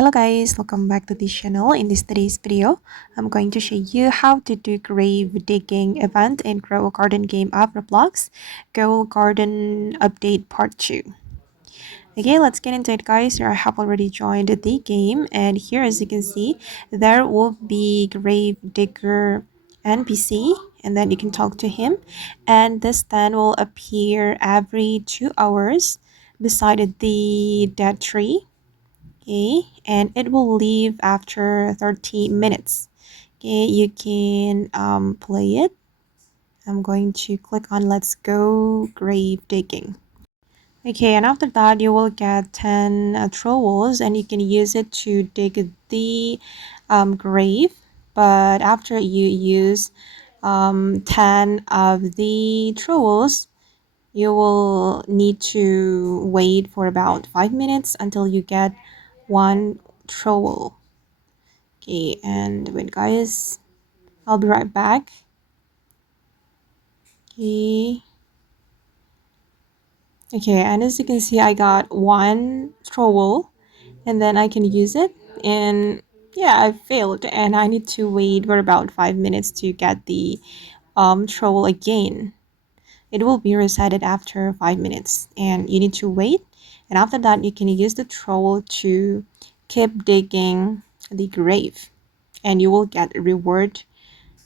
Hello guys, welcome back to this channel. In today's video, I'm going to show you how to do grave digging event in Grow a Garden game of Roblox, Go Garden Update Part 2. Okay, let's get into it guys. I have already joined the game, and here as you can see, there will be Grave Digger NPC, and then you can talk to him, and this stand will appear every 2 hours beside the dead tree. Okay, and it will leave after 30 minutes. Okay, you can play it. I'm going to click on let's go grave digging. Okay, and after that you will get 10 trowels, and you can use it to dig the grave. But after you use 10 of the trowels, you will need to wait for about 5 minutes until you get one trowel. Okay, and wait guys, I'll be right back. Okay, and as you can see, I got one trowel, and then I can use it, and yeah, I failed, and I need to wait for about 5 minutes to get the trowel again. It will be resetted after 5 minutes, and you need to wait, and after that you can use the trowel to keep digging the grave, and you will get a reward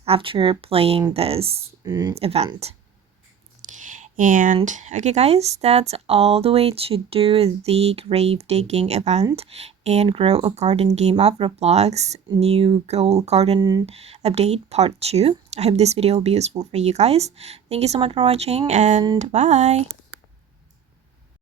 after playing this event. And okay guys, that's all the way to do the grave digging event and grow a garden game of Roblox new gold garden update part 2. I hope this video will be useful for you guys. Thank you so much for watching, and bye.